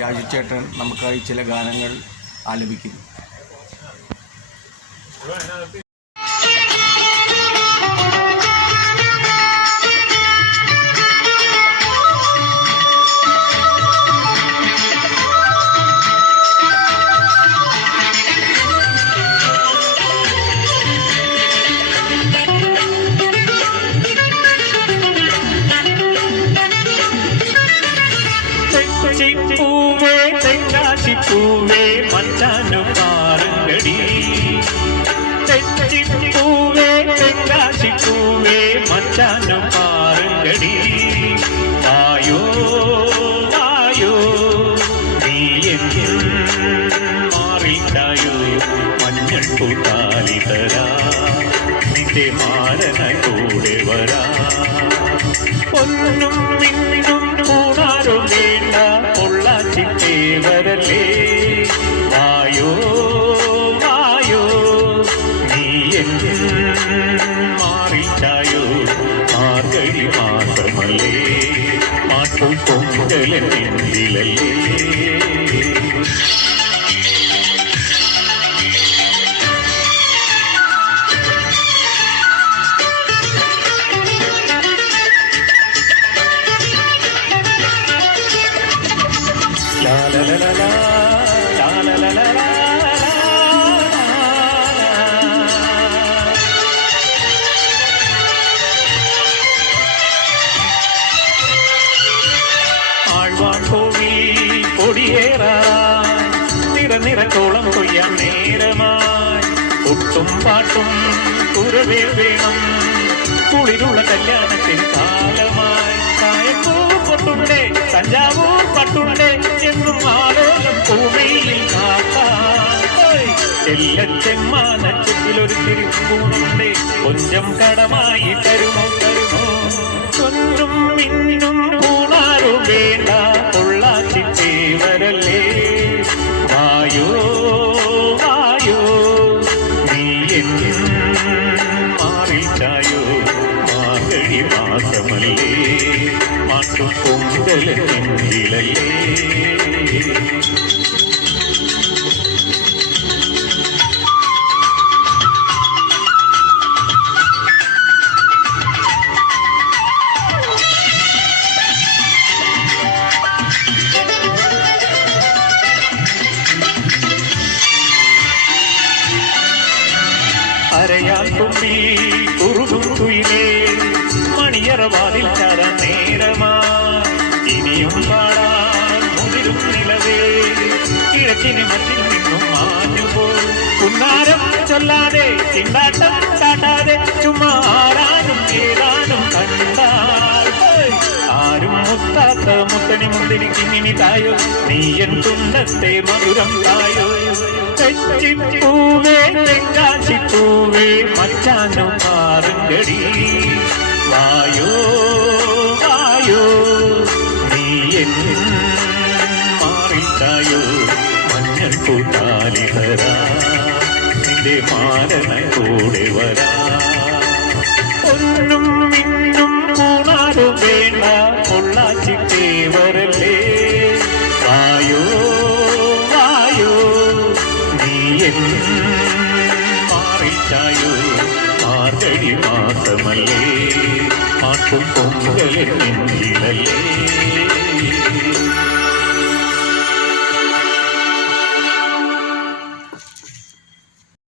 രാജുചേട്ടൻ നമുക്കായി ചില ഗാനങ്ങൾ ആലപിക്കുന്നു. പൂവേ തെങ്കാശിപ്പൂവേ മച്ചാനു പാറങ്കടി, തെച്ചിപ്പൂവേ തെങ്കാശിപ്പൂവേ മച്ചാനു പാറങ്കടി, വായോ വായോ നീ എന്നിൽ മാറിത്തായോ, മഞ്ഞൾ പൂത്താലി തരാ നിന്റെ മാരന കൂടെ വരാ, പൊന്നും മിന്നും കൂടാരും വേണ്ട പൊള്ളാച്ചിട്ടേവരല്ലേ, വായോ വായോ നീ എന്നിൽ മാറിച്ചായോ, മാർഗഴി മാസമല്ലേ മാട്ടും പൊങ്കലൻ നെഞ്ചിലല്ലേ. ആഴ്വാർകോവിൽ കൊടിയേറാൻ നിറനിറക്കോളം കൊയ്യാൻ നേരമായി, ഒട്ടും പാട്ടും കുരവേ വേണം കുളിരുള്ള കല്യാണത്തിന് കാലമായി, കായക്കൂർ പൊട്ടുണ്ടേ തഞ്ചാവൂർ പട്ടുണ്ടേ എന്നും ആലോലം പൂമയിൽ കാക്കാൻ, ചെല്ലച്ചെമ്മാനച്ചത്തിലൊരു തിരിപ്പൂണുണ്ടേ കൊഞ്ചം കടമായി തരുമോ തരുമോ, ഒന്നും മിന്നും കൂടാരും വേണ്ട പൊള്ളാച്ചിട്ടേവരല്ലേ, വായോ വായോ നീ എന്നിൽ മാറിച്ചായോ, മാർഗഴി മാസമല്ലേ മാട്ടും പൊങ്കലൻ നെഞ്ചിലല്ലേ. അരയാൽ തുമ്പി കുറുകും കുയിലേ മണിയറവാതിൽ ചാരാൻ നേരമായി, ഇനിയും പാടാൻ മുതിരും നിലവേ കിഴക്കിന് മറ്റിൽ നിന്നും മാഞ്ഞുപോ, പുന്നാരം ചൊല്ലാതെ ചിണ്ടാട്ടം കാട്ടാതെ ചുമ്മാ ആരാനും ഏതാനും കണ്ടാൽ, ആരും മുത്താത്ത മുത്തണി മുന്തിരി കിങ്ങിനി തായോ, നീയൻ തുണ്ടത്തെ മധുരം തായോ, തെച്ചിപ്പൂവേ തെങ്കാശിപ്പൂവേ മച്ചാനു പാറങ്കടി, വായോ വായോ നീ എന്നിൽ മാറിത്തായോ, മഞ്ഞൾ പൂത്താലി തരാ നിന്റെ മാരന കൂടെ വരാ, ഒന്നും മിന്നും കൂടാരും വേണ്ട പൊള്ളാച്ചിട്ടേവരല്ലേ, വായോ വായോ നീ എന്നിൽ മാറിച്ചായോ, മാർഗഴി മാസമല്ലേ മാട്ടും പൊങ്കലൻ നെഞ്ചിലല്ലേ.